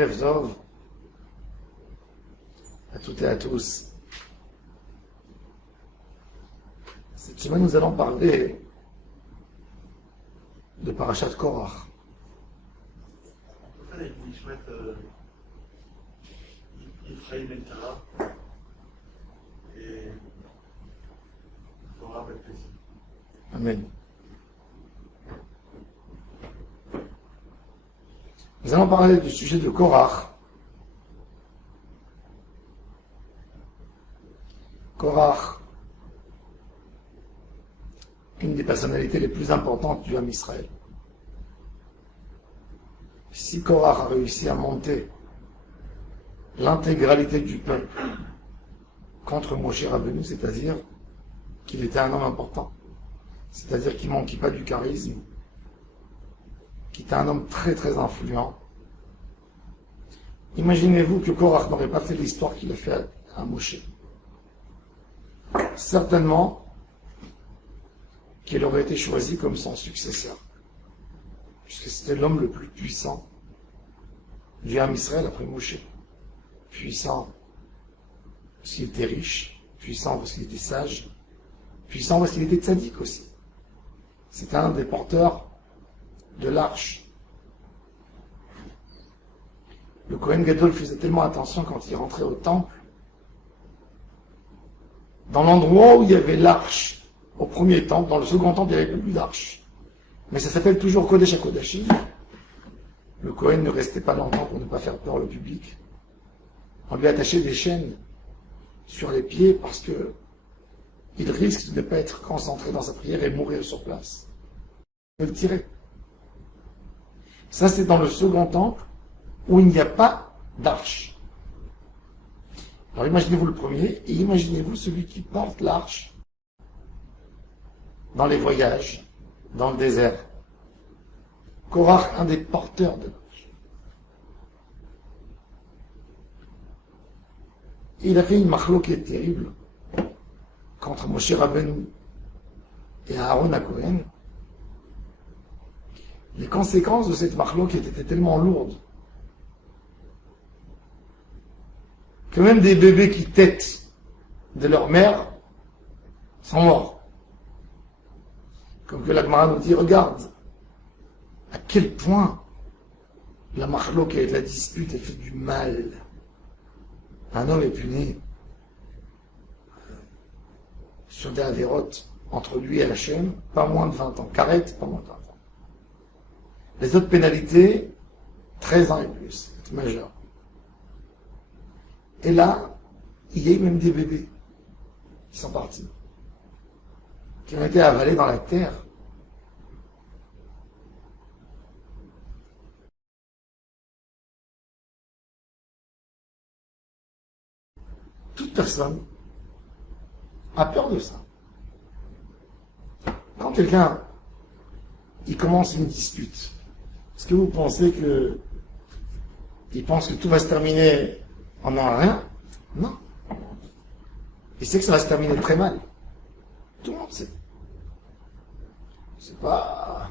Erev Tov à toutes et à tous. Cette semaine, nous allons parler de Parashat Korach. Amen. Nous allons parler du sujet de Korach. Korach, une des personnalités les plus importantes du Ham Israël. Si Korach a réussi à monter l'intégralité du peuple contre Moshe Rabbeinu, c'est-à-dire qu'il était un homme important, c'est-à-dire qu'il ne manquait pas du charisme, qu'il était un homme très très influent. Imaginez-vous que Korach n'aurait pas fait l'histoire qu'il a fait à Moshe. Certainement qu'il aurait été choisi comme son successeur, puisque c'était l'homme le plus puissant du Ham Israël après Moshe. Puissant parce qu'il était riche, puissant parce qu'il était sage, puissant parce qu'il était tzaddik aussi. C'était un des porteurs de l'arche. Le Kohen Gadol faisait tellement attention quand il rentrait au temple. Dans l'endroit où il y avait l'arche, au premier temple, dans le second temple, il n'y avait plus d'arche. Mais ça s'appelle toujours Kodesh HaKodashim. Le Kohen ne restait pas longtemps pour ne pas faire peur au public. On lui attachait des chaînes sur les pieds parce que il risque de ne pas être concentré dans sa prière et mourir sur place. On le tirer. Ça, c'est dans le second temple où il n'y a pas d'arche. Alors imaginez-vous le premier et imaginez-vous celui qui porte l'arche dans les voyages, dans le désert. Korach, un des porteurs de l'arche. Il a fait une machloquette terrible contre Moshe Rabbeinu et Aaron HaKohen. Les conséquences de cette machloquette étaient tellement lourdes que même des bébés qui têtent de leur mère sont morts. Comme que la Gemara nous dit, regarde à quel point la machloquette, la dispute, elle fait du mal. Un homme est puni sur des avérotes entre lui et Hachem, pas moins de 20 ans. Karet, pas moins de 20 ans. Les autres pénalités, 13 ans et plus, être majeur. Et là, il y a eu même des bébés qui sont partis, qui ont été avalés dans la terre. Toute personne a peur de ça. Quand quelqu'un il commence une dispute, est-ce que vous pensez que il pense que tout va se terminer en un rien? Non. Il sait que ça va se terminer très mal. Tout le monde sait. C'est pas...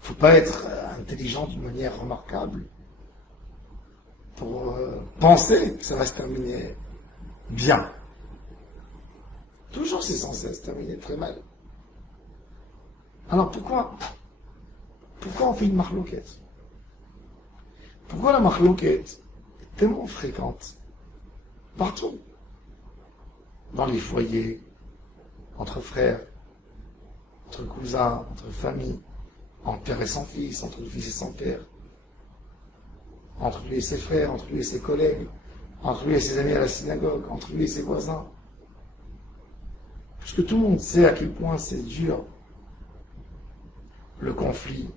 faut pas être intelligent d'une manière remarquable pour penser que ça va se terminer bien. Toujours c'est censé se terminer très mal. Alors pourquoi on fait une machloquette? Pourquoi la machloquette est tellement fréquente partout? Dans les foyers, entre frères, entre cousins, entre familles, entre père et son fils, entre le fils et son père, entre lui et ses frères, entre lui et ses collègues, entre lui et ses amis à la synagogue, entre lui et ses voisins. Parce que tout le monde sait à quel point c'est dur le conflit,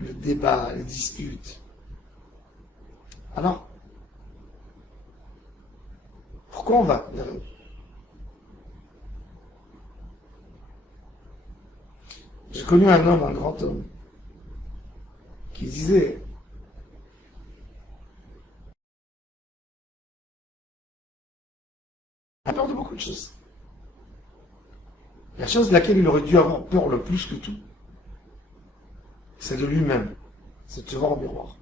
le débat, les disputes. Alors, pourquoi on va vers eux? J'ai connu un homme, un grand homme, qui disait il a peur de beaucoup de choses. La chose de laquelle il aurait dû avoir peur le plus que tout, c'est de lui-même, c'est de se voir au miroir.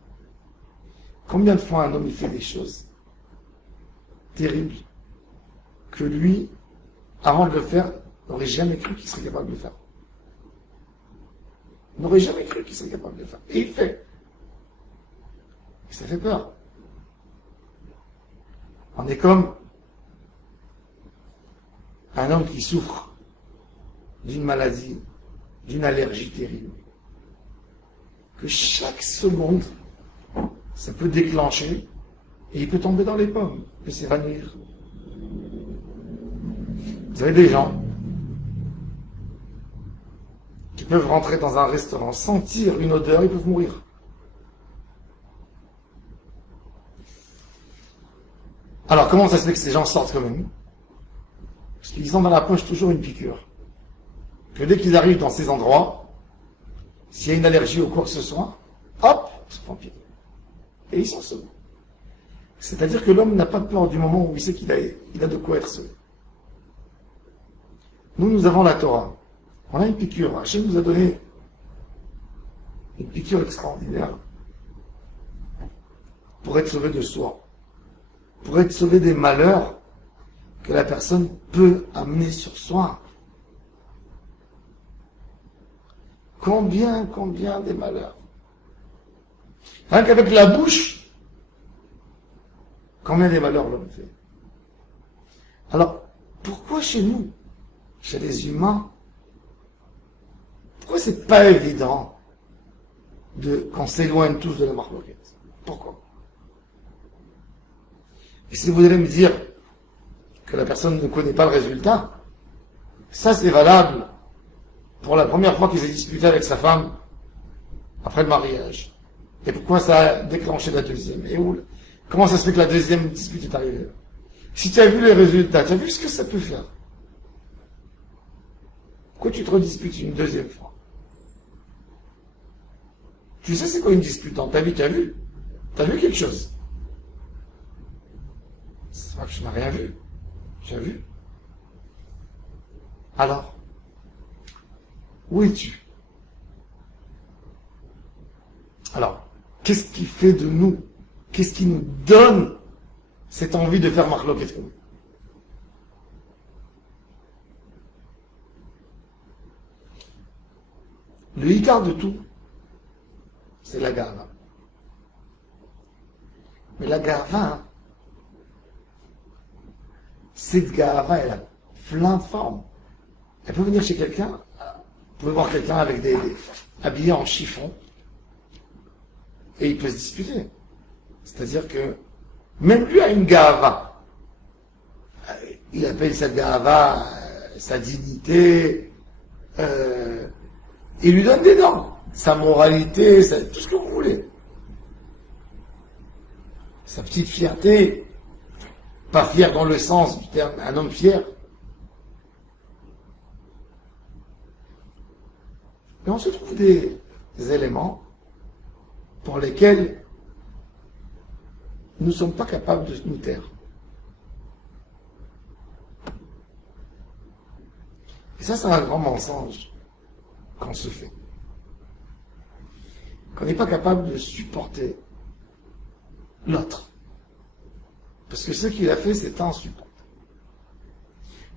Combien de fois un homme il fait des choses terribles que lui, avant de le faire, n'aurait jamais cru qu'il serait capable de le faire. Il n'aurait jamais cru qu'il serait capable de le faire. Et il le fait. Et ça fait peur. On est comme un homme qui souffre d'une maladie, d'une allergie terrible, que chaque seconde, ça peut déclencher et il peut tomber dans les pommes, il peut s'évanouir. Vous avez des gens qui peuvent rentrer dans un restaurant, sentir une odeur, ils peuvent mourir. Alors comment ça se fait que ces gens sortent quand même? Parce qu'ils ont dans la poche toujours une piqûre. Que dès qu'ils arrivent dans ces endroits, s'il y a une allergie ou quoi que ce soit, hop, ils se font piquer. Et ils sont sauvés. C'est-à-dire que l'homme n'a pas peur du moment où il sait qu'il a de quoi être sauvé. Nous avons la Torah. On a une piqûre. Hachem nous a donné une piqûre extraordinaire pour être sauvé de soi, pour être sauvé des malheurs que la personne peut amener sur soi. Combien des malheurs. Rien qu'avec la bouche, combien des malheurs l'homme fait. Alors, pourquoi chez nous, chez les humains, pourquoi c'est pas évident qu'on s'éloigne tous de la marloquette? Pourquoi? Et si vous allez me dire que la personne ne connaît pas le résultat, ça c'est valable pour la première fois qu'il s'est disputé avec sa femme après le mariage. Et pourquoi ça a déclenché la deuxième? Et comment ça se fait que la deuxième dispute est arrivée? Si tu as vu les résultats, tu as vu ce que ça peut faire. Pourquoi tu te redisputes une deuxième fois? Tu sais c'est quoi une dispute dans ta vie? Tu as vu? Tu as vu quelque chose? C'est pas que tu n'as rien vu. Tu as vu? Alors, où es-tu? Alors, qu'est-ce qui fait de nous? Qu'est-ce qui nous donne cette envie de faire marloquet comme nous? Le hikar de tout, c'est la gava. Mais la gava, cette gava, elle a plein de formes. Elle peut venir chez quelqu'un, vous pouvez voir quelqu'un avec habillé en chiffon, et il peut se disputer. C'est-à-dire que même lui a une gava. Il appelle cette gava sa dignité, il lui donne des dents, sa moralité, tout ce que vous voulez. Sa petite fierté, pas fier dans le sens du terme, un homme fier. Et on se trouve des éléments pour lesquels nous ne sommes pas capables de nous taire. Et ça, c'est un grand mensonge qu'on se fait. Qu'on n'est pas capable de supporter l'autre. Parce que ce qu'il a fait, c'est insupportable.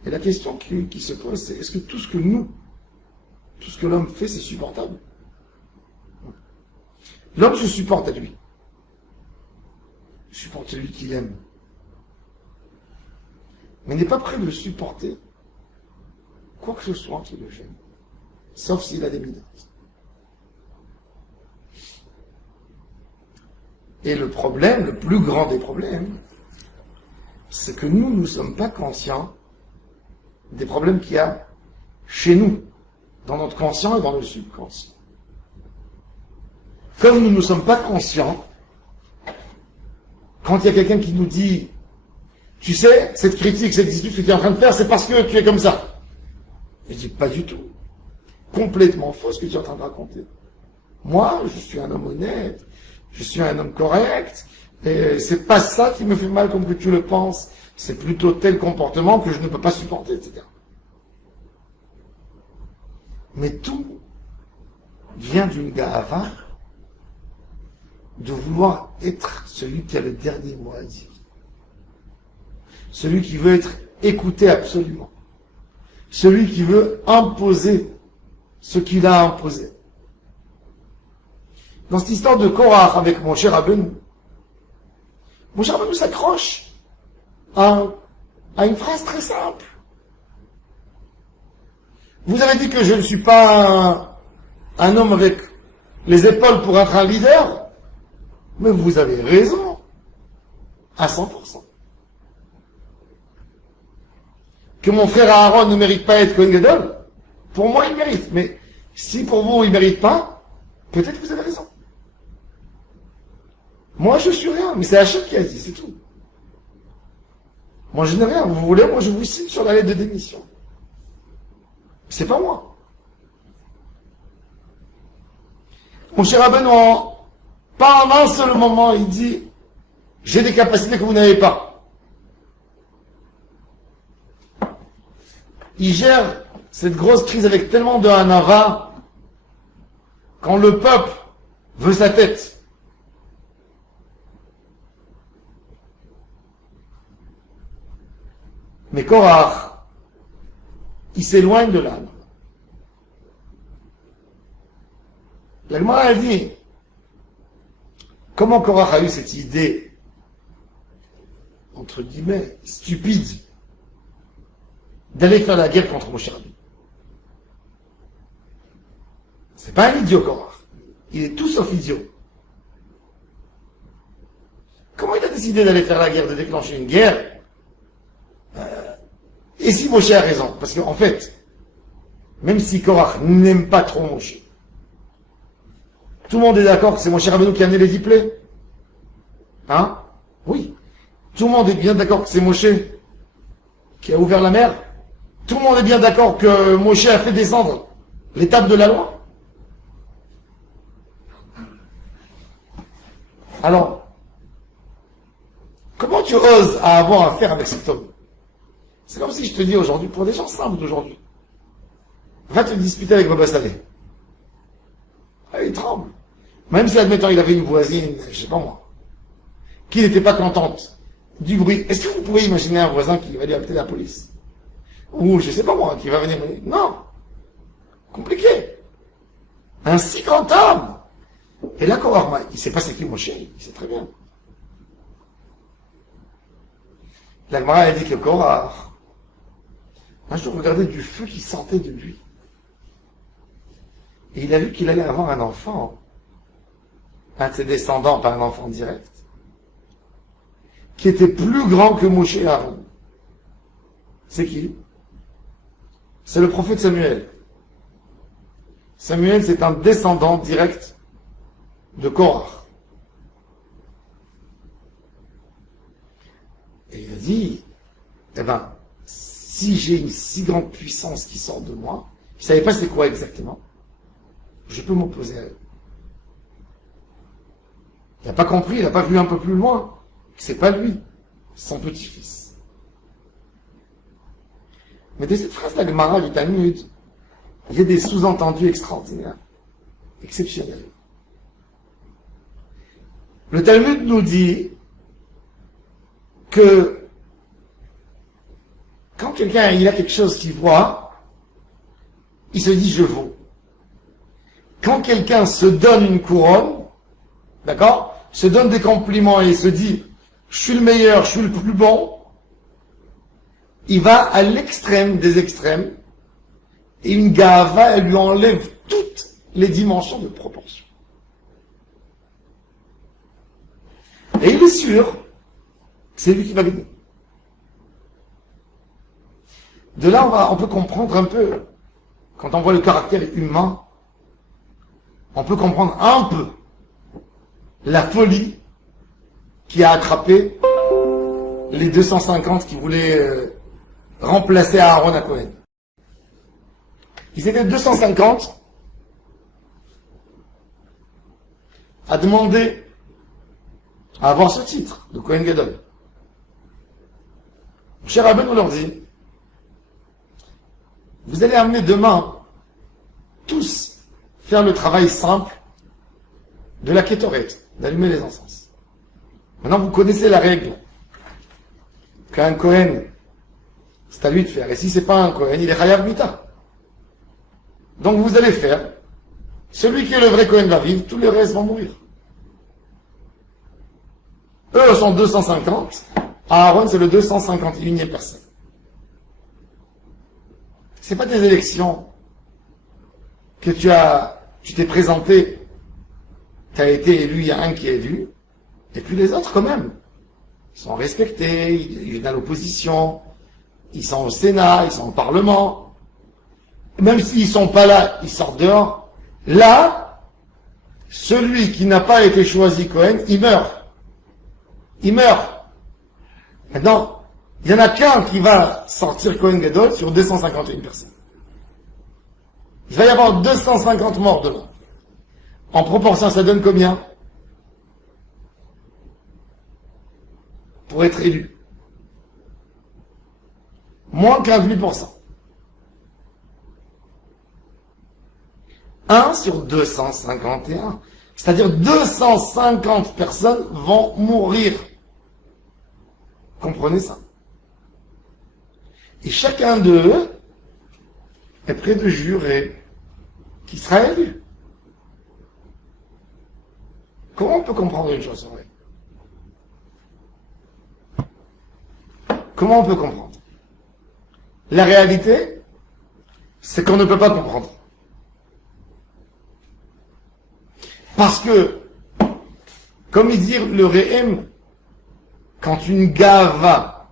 Et la question qui se pose, c'est est-ce que tout ce que l'homme fait, c'est supportable? L'homme se supporte à lui. Il supporte celui qu'il aime. Mais n'est pas prêt de supporter quoi que ce soit qui le gêne. Sauf s'il a des midotes. Et le problème, le plus grand des problèmes, c'est que nous ne sommes pas conscients des problèmes qu'il y a chez nous, dans notre conscient et dans le subconscient. Comme nous ne sommes pas conscients, quand il y a quelqu'un qui nous dit « Tu sais, cette critique, cette dispute que tu es en train de faire, c'est parce que tu es comme ça. » Je dis « Pas du tout. Complètement faux ce que tu es en train de raconter. Moi, je suis un homme honnête, je suis un homme correct, et c'est pas ça qui me fait mal comme que tu le penses, c'est plutôt tel comportement que je ne peux pas supporter, etc. » Mais tout vient d'une gava de vouloir être celui qui a le dernier mot à dire. Celui qui veut être écouté absolument. Celui qui veut imposer ce qu'il a imposé. Dans cette histoire de Korach avec Moshe Rabbeinu s'accroche à une phrase très simple. Vous avez dit que je ne suis pas un homme avec les épaules pour être un leader, mais vous avez raison, à 100%. Que mon frère Aaron ne mérite pas d'être Kohen Gadol, pour moi il mérite, mais si pour vous il ne mérite pas, peut-être que vous avez raison. Moi je suis rien, mais c'est Hachem qui a dit, c'est tout. Moi je n'ai rien, vous voulez, moi je vous signe sur la lettre de démission. C'est pas moi. Mon cher Rabbeinu, pas en un seul moment, il dit, j'ai des capacités que vous n'avez pas. Il gère cette grosse crise avec tellement de hanava, quand le peuple veut sa tête. Mais Korach, il s'éloigne de l'âme. La Gemara a dit, comment Korach a eu cette idée, entre guillemets, stupide, d'aller faire la guerre contre Moshe Rabbeinu. C'est pas un idiot, Korach. Il est tout sauf idiot. Comment il a décidé d'aller faire la guerre, de déclencher une guerre? Et si Moshe a raison? Parce qu'en fait, même si Korach n'aime pas trop Moshe, tout le monde est d'accord que c'est Moshe Rabbeinu qui a amené les 10 plaies? Hein? Oui. Tout le monde est bien d'accord que c'est Moshe qui a ouvert la mer? Tout le monde est bien d'accord que Moshe a fait descendre l'étape de la loi? Alors, comment tu oses à avoir affaire avec cet homme? C'est comme si je te dis aujourd'hui, pour des gens simples d'aujourd'hui, va te disputer avec Baba Saleh. Ah, il tremble. Même si, admettons, il avait une voisine, je sais pas moi, qui n'était pas contente du bruit. Est-ce que vous pouvez imaginer un voisin qui va lui appeler la police? Ou, je sais pas moi, qui va venir me dire, non. Compliqué. Un si grand homme. Et là, Korach, il sait pas c'est qui Moshe, il sait très bien. La Gemara a dit que Korach, un jour, regardait du feu qui sortait de lui. Et il a vu qu'il allait avoir un enfant, un de ses descendants, pas un enfant direct, qui était plus grand que Moshe et Aaron. C'est qui? C'est le prophète Samuel. Samuel, c'est un descendant direct de Korach. Et il a dit, eh ben, si j'ai une si grande puissance qui sort de moi, je ne savais pas c'est quoi exactement, je peux m'opposer à eux. Il n'a pas compris, il n'a pas vu un peu plus loin, que c'est pas lui, son petit-fils. Mais de cette phrase de la Gemara du Talmud, il y a des sous-entendus extraordinaires, exceptionnels. Le Talmud nous dit que quand quelqu'un il a quelque chose qu'il voit, il se dit je vaux. Quand quelqu'un se donne une couronne, d'accord, se donne des compliments et se dit je suis le meilleur, je suis le plus bon, il va à l'extrême des extrêmes et une gava, elle lui enlève toutes les dimensions de proportion. Et il est sûr que c'est lui qui va gagner. De là, on peut comprendre un peu, quand on voit le caractère humain, on peut comprendre un peu la folie qui a attrapé les 250 qui voulaient remplacer Aaron à Cohen. Ils étaient 250 à demander à avoir ce titre de Kohen Gadol. Cher Rabbeinu nous leur dit, vous allez amener demain tous faire le travail simple de la Kétoret, d'allumer les encens. Maintenant, vous connaissez la règle qu'un Kohen, c'est à lui de faire. Et si c'est pas un Kohen, il est Chayav Mita. Donc vous allez faire, celui qui est le vrai Kohen va vivre, tous les restes vont mourir. Eux sont 250, Aaron c'est le 251e personne. C'est pas des élections que tu t'es présenté, tu as été élu, il y a un qui est élu, et puis les autres quand même. Ils sont respectés, ils viennent à l'opposition, ils sont au Sénat, ils sont au Parlement. Même s'ils sont pas là, ils sortent dehors. Là, celui qui n'a pas été choisi Cohen, il meurt. Il meurt. Maintenant, il y en a qu'un qui va sortir Cohen Gadol sur 251 personnes. Il va y avoir 250 morts demain. En proportion, ça donne combien? Pour être élu. Moins 15%. 1 sur 251. C'est-à-dire 250 personnes vont mourir. Comprenez ça? Et chacun d'eux est prêt de jurer qu'il sera élu. Comment on peut comprendre une chose vraie? Comment on peut comprendre? La réalité, c'est qu'on ne peut pas comprendre. Parce que, comme il dit le Réhem, quand une gava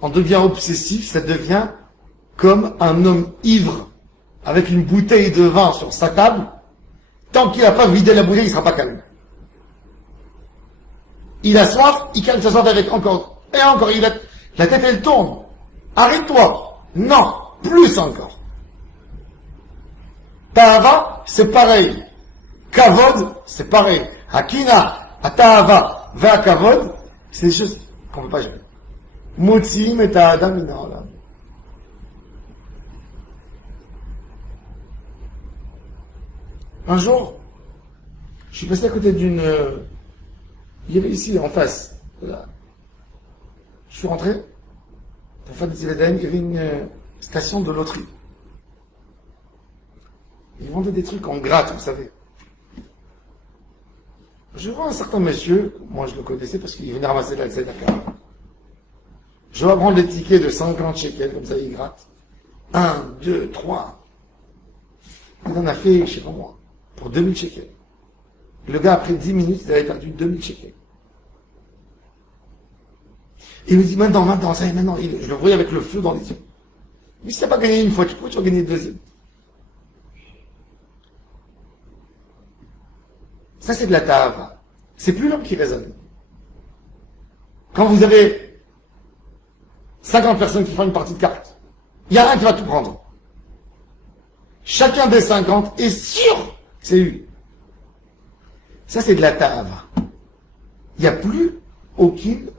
en devient obsessif, ça devient comme un homme ivre avec une bouteille de vin sur sa table. Tant qu'il n'a pas vidé la bouteille, il ne sera pas calme. Il a soif, il calme sa soif avec encore. Et encore, la tête elle tourne. Arrête-toi. Non, plus encore. Ta'ava, c'est pareil. Kavod, c'est pareil. Hakina, Ta'ava, va Kavod, c'est des choses qu'on ne peut pas gérer. Motsim et Ta'adam minaolam. Un jour, je suis passé à côté d'une... il y avait ici, en face. Là. Je suis rentré. Pour faire des événements, il y avait une station de loterie. Ils vendaient des trucs en gratte, vous savez. Je vois un certain monsieur, moi je le connaissais parce qu'il venait ramasser la Tzedaka. Je vais prendre les tickets de 50 shekels, comme ça il gratte. 1, 2, 3. Il en a fait, je sais pas moi, pour 2000 shekels. Le gars, après 10 minutes, il avait perdu 2000 shekels. Il me dit, maintenant, ça y est, maintenant. Je le voyais avec le feu dans les yeux. Mais si tu n'as pas gagné une fois, tu vas gagner une deuxième. Ça, c'est de la tave. C'est plus l'homme qui raisonne. Quand vous avez 50 personnes qui font une partie de cartes, il y a un qui va tout prendre. Chacun des 50 est sûr que c'est lui. Ça, c'est de la tave. Il n'y a plus aucune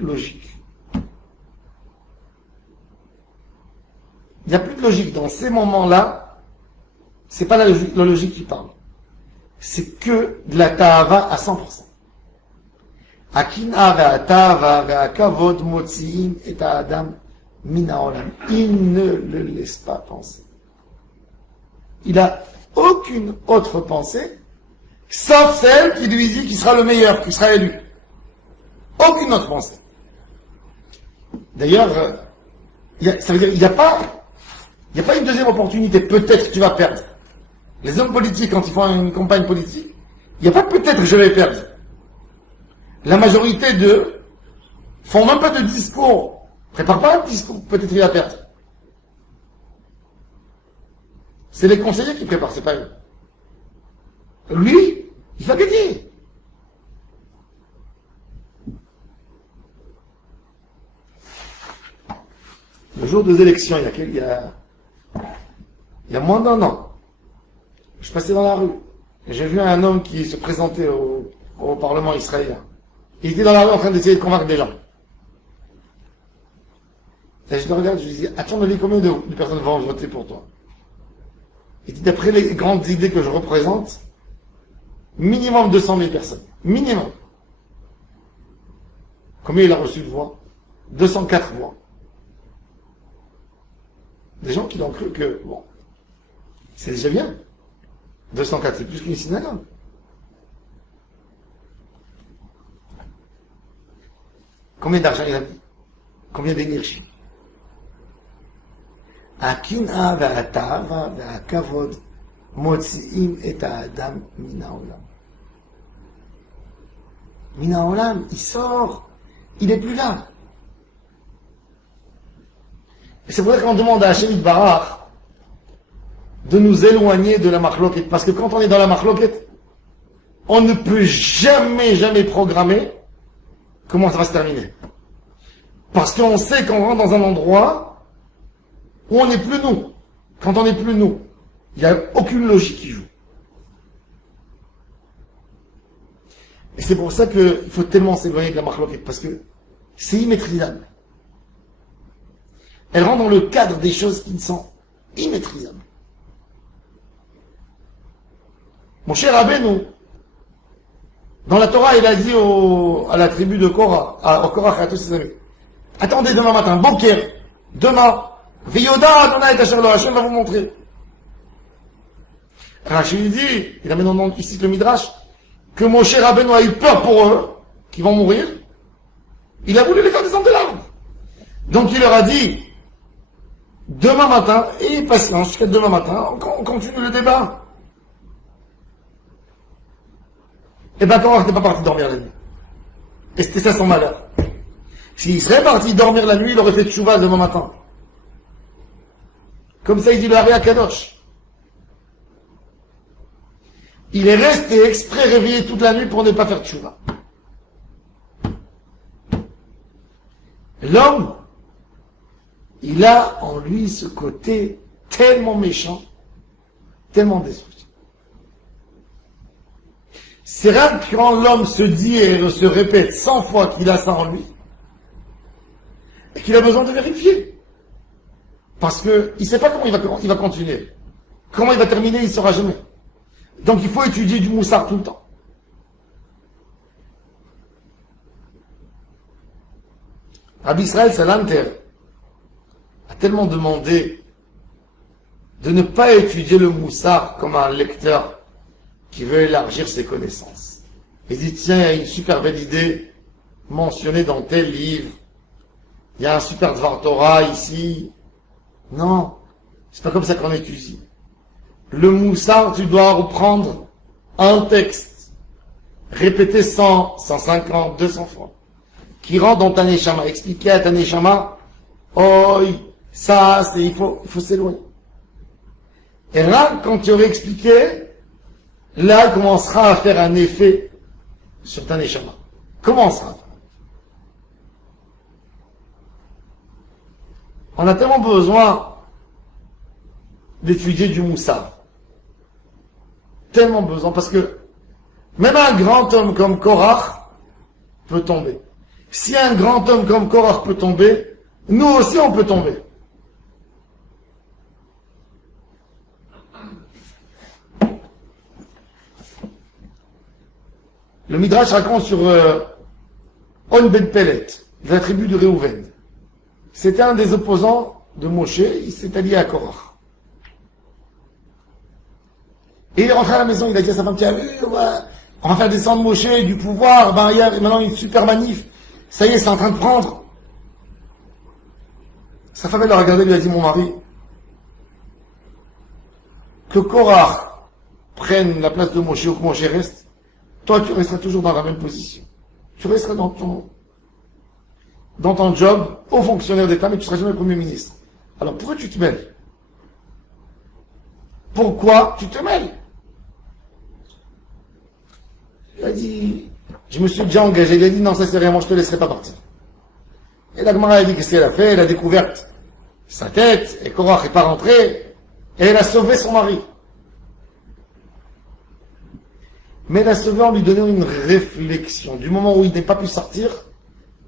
logique. Il n'y a plus de logique. Dans ces moments-là, c'est pas la logique qui parle. C'est que de la ta'ava à 100%. Akina ve'a ta'ava ve'a kavod motzi'im et adam mina olam. Il ne le laisse pas penser. Il a aucune autre pensée, sauf celle qui lui dit qu'il sera le meilleur, qu'il sera élu. Aucune autre pensée. D'ailleurs, ça veut dire il n'y a pas une deuxième opportunité. Peut-être que tu vas perdre. Les hommes politiques, quand ils font une campagne politique, il n'y a pas peut-être que je vais perdre. La majorité d'eux font même pas de discours. Prépare pas un discours, peut-être il va perdre. C'est les conseillers qui préparent, c'est pas eux. Lui, il va gagner. Le jour des élections, il y a moins d'un an, je passais dans la rue et j'ai vu un homme qui se présentait au Parlement israélien. Il était dans la rue en train d'essayer de convaincre des gens. Et je le regarde, je lui dis, à ton avis, combien de personnes vont voter pour toi? Il dit, d'après les grandes idées que je représente, Minimum 200 000 personnes. Minimum. Combien il a reçu de voix? 204 voix. Des gens qui l'ont cru que, bon, c'est déjà bien. 204, c'est plus qu'une synagogue. Combien d'argent il a mis? Combien d'énergie? הקנאה והתאווה והכבוד מוציאים את האדם מן העולם. מן העולם, il sort, il n'est plus là. Et c'est pour ça qu'on demande à Hachem Yitbarach de nous éloigner de la marloquette. Parce que quand on est dans la marloquette, on ne peut jamais programmer comment ça va se terminer. Parce qu'on sait qu'on rentre dans un endroit où on n'est plus nous. Quand on n'est plus nous, il n'y a aucune logique qui joue. Et c'est pour ça qu'il faut tellement s'éloigner de la marloquette, parce que c'est immaîtrisable. Elle rentre dans le cadre des choses qui sont immaîtrisables. Mon cher Rabbeinu, dans la Torah, il a dit à la tribu de Korah, au Korah et à tous ses amis, attendez demain matin, Boker, demain, Viyoda Adonai et Asher Lo, Hashem va vous montrer. Rachid dit, il amène ici le Midrash, que Moshe Rabbeinu a eu peur pour eux, qu'ils vont mourir. Il a voulu les faire descendre de l'arbre. Donc il leur a dit, demain matin, et patience, jusqu'à demain matin, on continue le débat. Et ben Korah n'était pas parti dormir la nuit. Et c'était ça son malheur. S'il serait parti dormir la nuit, il aurait fait tchouva demain matin. Comme ça, il dit le Hari Akadosh. Il est resté exprès réveillé toute la nuit pour ne pas faire tchouva. L'homme, il a en lui ce côté tellement méchant, tellement destructif. C'est rare quand l'homme se dit et se répète 100 fois qu'il a ça en lui, et qu'il a besoin de vérifier. Parce qu'il ne sait pas comment il va continuer. Comment il va terminer, il ne saura jamais. Donc il faut étudier du moussard tout le temps. Rabbi Israël Salanter a tellement demandé de ne pas étudier le moussard comme un lecteur qui veut élargir ses connaissances. Il dit, tiens, il y a une super belle idée mentionnée dans tel livre. Il y a un super Dvar Torah ici. Non, c'est pas comme ça qu'on étudie. Le moussard, tu dois reprendre un texte, répéter 100, 150, 200 fois, qui rentre dans ta neshama, expliquer à ta neshama, oh, ça, c'est, il faut s'éloigner. Et là, quand tu aurais expliqué, là, commencera à faire un effet sur ta neshama. Commencera. On a tellement besoin d'étudier du moussard. Tellement besoin, parce que même un grand homme comme Korach peut tomber. Si un grand homme comme Korach peut tomber, nous aussi on peut tomber. Le Midrash raconte sur On Ben Pelet, de la tribu de Réhouven. C'était un des opposants de Moshe, il s'est allié à Korach. Et il est rentré à la maison, il a dit à sa femme, tiens, on va faire descendre Moshe du pouvoir, ben, il y a maintenant une super manif, ça y est, c'est en train de prendre. Sa femme, elle l'a regardé, lui a dit, mon mari, que Korach prenne la place de Moshe ou que Moshe reste, toi, tu resteras toujours dans la même position. Tu resteras dans ton job, haut fonctionnaire d'État, mais tu ne seras jamais Premier ministre. Alors, pourquoi tu te mêles? Pourquoi tu te mêles? Il a dit, je me suis déjà engagé. Il a dit, non, ça c'est rien, moi je te laisserai pas partir. Et la Gemara a dit qu'est-ce qu'elle a fait? Elle a découvert sa tête, et Korach n'est pas rentré, et elle a sauvé son mari. Mais elle a sauvé en lui donnant une réflexion. Du moment où il n'est pas pu sortir,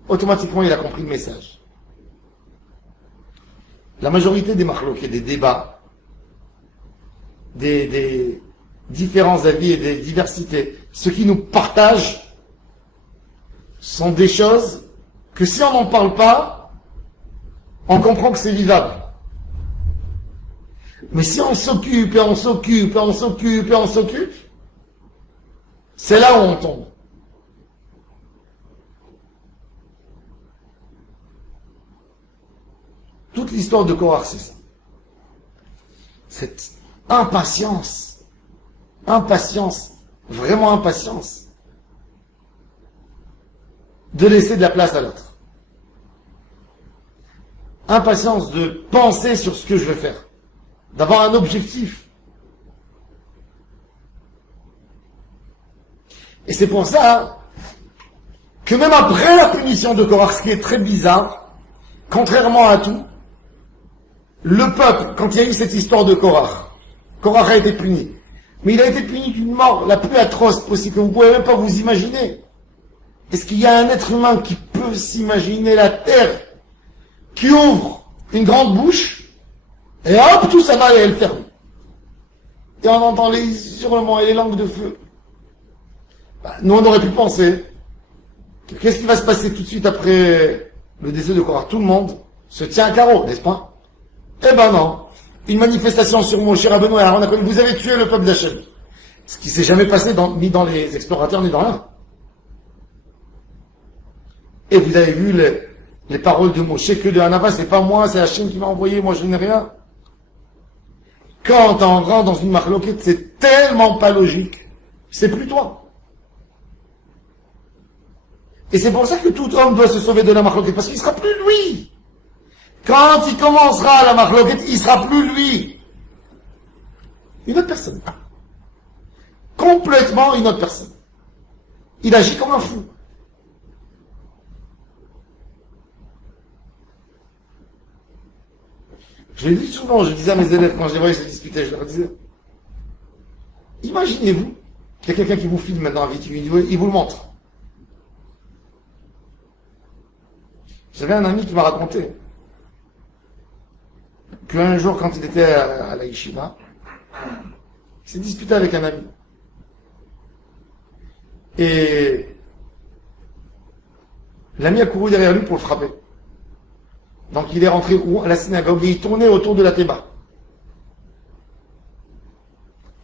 automatiquement il a compris le message. La majorité des marloquets, des débats, des différents avis et des diversités, ce qui nous partage sont des choses que si on n'en parle pas, on comprend que c'est vivable. Mais si on s'occupe et on s'occupe et on s'occupe et on s'occupe, c'est là où on tombe. Toute l'histoire de Korach, c'est ça. Cette impatience, vraiment impatience, de laisser de la place à l'autre. Impatience de penser sur ce que je veux faire, d'avoir un objectif. Et c'est pour ça que même après la punition de Korach, ce qui est très bizarre, contrairement à tout, le peuple, quand il y a eu cette histoire de Korach a été puni. Mais il a été puni d'une mort la plus atroce possible, que vous ne pouvez même pas vous imaginer. Est-ce qu'il y a un être humain qui peut s'imaginer la terre qui ouvre une grande bouche et hop, tout ça va et elle ferme. Et on entend les hurlements et les langues de feu. Nous, on aurait pu penser que qu'est-ce qui va se passer tout de suite après le décès de Korach? Tout le monde se tient à carreau, n'est-ce pas? Eh ben non. Une manifestation sur Moshe Rabbeinu et Aaron a connu, vous avez tué le peuple d'Hachem. Ce qui s'est jamais passé ni dans les explorateurs, ni dans rien. Et vous avez vu les paroles de Moshe que de Hanava, c'est pas moi, c'est Hachem qui m'a envoyé, moi je n'ai rien. Quand on rentre dans une marloquette, c'est tellement pas logique. C'est plus toi. Et c'est pour ça que tout homme doit se sauver de la marloquette, parce qu'il sera plus lui. Quand il commencera la marloquette, il sera plus lui. Une autre personne. Complètement une autre personne. Il agit comme un fou. Je l'ai dit souvent, je disais à mes élèves quand je les voyais se disputer, je leur disais, imaginez-vous qu'il y a quelqu'un qui vous filme maintenant avec une vidéo, il vous le montre. J'avais un ami qui m'a raconté qu'un jour, quand il était à la yeshiva, il s'est disputé avec un ami. Et l'ami a couru derrière lui pour le frapper. Donc il est rentré à la synagogue et il tournait autour de la théba.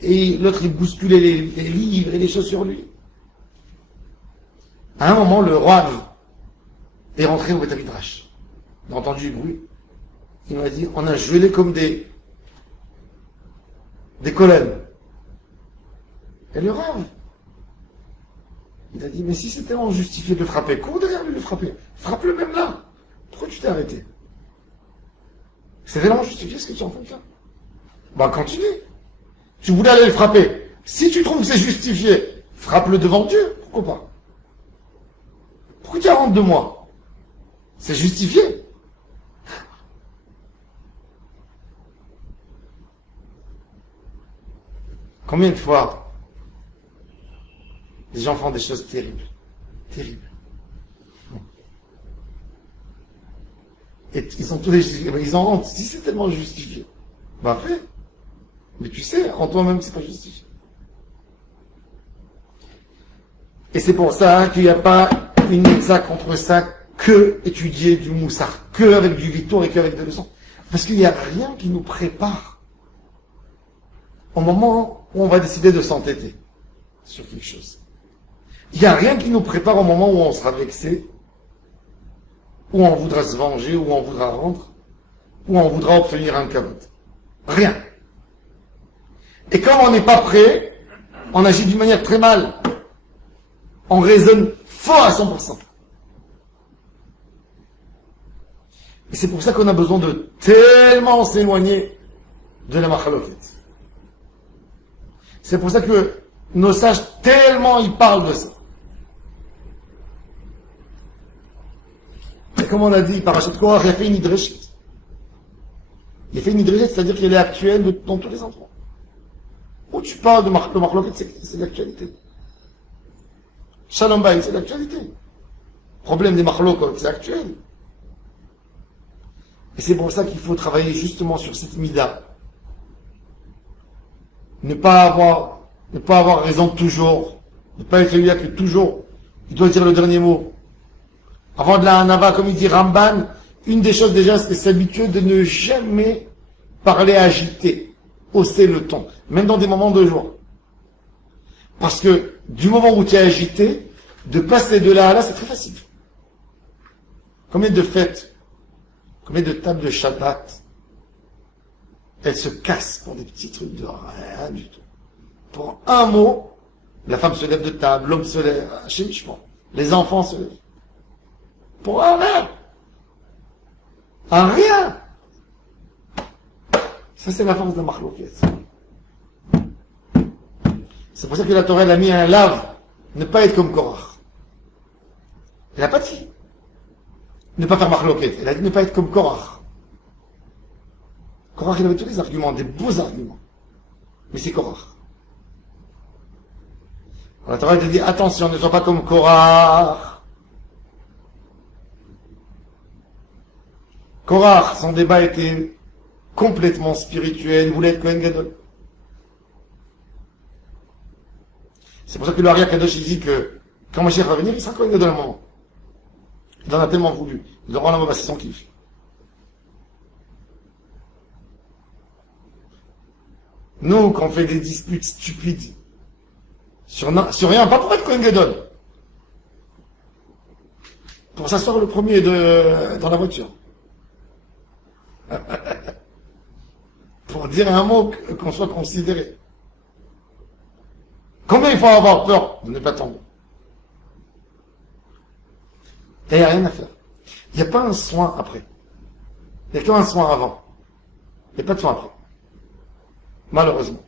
Et l'autre, il bousculait les livres et les choses sur lui. À un moment, le roi est rentré au Beth Midrash. Il a entendu du bruit. Il m'a dit, on a gelé comme des colonnes. Et le Rav, il a dit, mais si c'est tellement justifié de le frapper, cours derrière lui le frapper. Frappe-le même là. Pourquoi tu t'es arrêté? C'est tellement justifié ce que tu es en train de faire. Bah continue. Tu voulais aller le frapper. Si tu trouves que c'est justifié, frappe-le devant Dieu. Pourquoi pas? Pourquoi tu as honte de moi? C'est justifié. Combien de fois les gens font des choses terribles, terribles. Et ils sont tous justifiés. Ils en honte. Si c'est tellement justifié, bah fais. Mais tu sais, en toi-même, c'est pas justifié. Et c'est pour ça qu'il n'y a pas une mitzvah contre ça que étudier du moussard, que avec du victoire et qu'avec des leçons. Parce qu'il n'y a rien qui nous prépare au moment où on va décider de s'entêter sur quelque chose. Il n'y a rien qui nous prépare au moment où on sera vexé, où on voudra se venger, où on voudra rendre, où on voudra obtenir un kavod. Rien. Et quand on n'est pas prêt, on agit d'une manière très mal. On raisonne fort à 100%. Et c'est pour ça qu'on a besoin de tellement s'éloigner de la machaloket. C'est pour ça que nos sages, tellement ils parlent de ça. Et comme on l'a dit, Parashat Korach, il a fait une hydreshet. Il a fait une hydreshet, c'est-à-dire qu'elle est actuelle dans tous les endroits. Où tu parles de machloket, c'est l'actualité. Shalom Bayit, c'est l'actualité. Problème des machlokot, c'est actuel. Et c'est pour ça qu'il faut travailler justement sur cette mida. Ne pas avoir ne pas avoir raison toujours, ne pas être celui-là que toujours, il doit dire le dernier mot. Avant de la hanava, comme il dit Ramban, une des choses déjà, c'est s'habituer de ne jamais parler agité, hausser le ton, même dans des moments de joie. Parce que du moment où tu es agité, de passer de là à là, c'est très facile. Combien de fêtes, combien de tables de Shabbat, elles se cassent pour des petits trucs de rien du tout. Pour un mot, la femme se lève de table, l'homme se lève, chimiquement, les enfants se lèvent. Pour un rien. Un rien. Ça, c'est la force de Marloquette. C'est pour ça que la Torah, elle a mis un lave. Ne pas être comme Korach. Elle n'a pas dit ne pas faire Marloquette. Elle a dit ne pas être comme Korach. Korach, il avait tous les arguments, des beaux arguments. Mais c'est Korach. La Torah, elle dit attention, ne sois pas comme Korach. Korach, son débat était complètement spirituel, il voulait être Kohen Gadol. C'est pour ça que le Ari Kadosh, il dit que quand Mashiach va venir, il sera Kohen Gadol à un moment. Il en a tellement voulu. Il aura la mauvaise, c'est son kiff. Nous, quand on fait des disputes stupides, sur rien, pas pour être Kohen Gadol. Pour s'asseoir le premier dans la voiture. Pour dire un mot qu'on soit considéré. Combien il faut avoir peur de ne pas tomber? Et il n'y a rien à faire. Il n'y a pas un soin après. Il n'y a qu'un soin avant. Il n'y a pas de soin après. Malheureusement.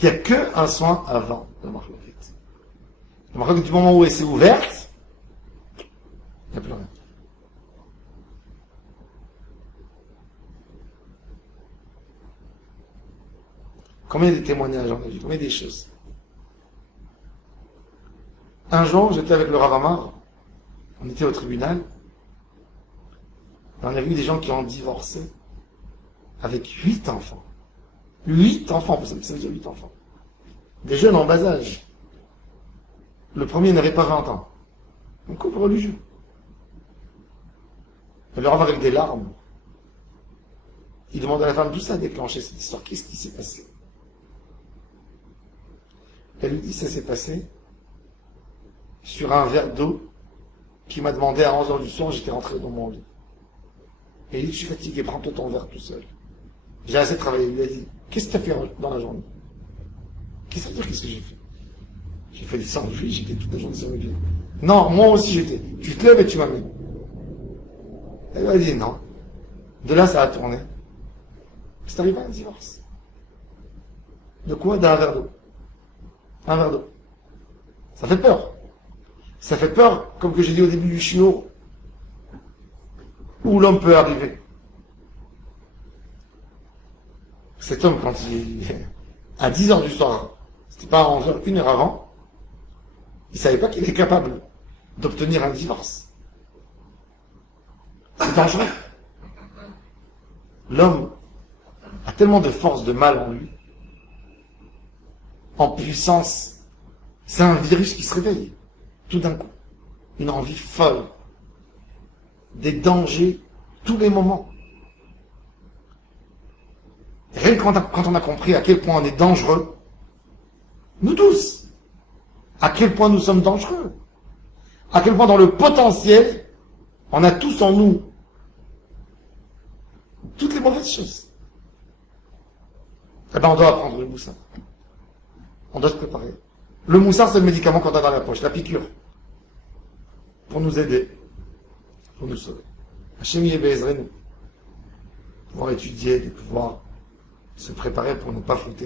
Il n'y a qu'un soin avant la marloquette. La marloquette, du moment où elle s'est ouverte, il n'y a plus rien. Combien de témoignages on a vu, combien des choses. Un jour, j'étais avec le Rav Amar, on était au tribunal, et on a vu des gens qui ont divorcé avec 8 enfants. 8 enfants, vous savez, ça veut dire 8 enfants. Des jeunes en bas âge. Le premier n'avait pas 20 ans. Un couple religieux. Et le Rav, avec des larmes, il demande à la femme d'où ça a déclenché cette histoire, qu'est-ce qui s'est passé? Elle lui dit, ça s'est passé sur un verre d'eau qui m'a demandé à 11h du soir, j'étais rentré dans mon lit. Et il dit, je suis fatigué, prends-toi ton verre tout seul. J'ai assez travaillé. Il lui a dit, qu'est-ce que tu as fait dans la journée? Qu'est-ce que ça veut dire, qu'est-ce que j'ai fait? J'ai fait des sandwichs, j'étais toute la journée sur le pied. Non, moi aussi j'étais. Tu te lèves et tu m'amènes. Elle lui a dit, non. De là, ça a tourné. C'est arrivé à un divorce. De quoi? D'un verre d'eau. Un verre d'eau. Ça fait peur. Ça fait peur, comme que j'ai dit au début du chiot, où l'homme peut arriver. Cet homme, quand il à 10h du soir, c'était pas à 11h, 1 heure avant, il savait pas qu'il est capable d'obtenir un divorce. C'est dangereux. L'homme a tellement de force de mal en lui, en puissance. C'est un virus qui se réveille, tout d'un coup. Une envie folle. Des dangers, tous les moments. Rien que quand on a compris à quel point on est dangereux, nous tous, à quel point nous sommes dangereux, à quel point dans le potentiel, on a tous en nous toutes les mauvaises choses. Eh ben, on doit apprendre le moussard. On doit se préparer. Le moussard, c'est le médicament qu'on a dans la poche, la piqûre. Pour nous aider. Pour nous sauver. Hachem Yebezrenu. Pouvoir étudier, de pouvoir se préparer pour ne pas foutre.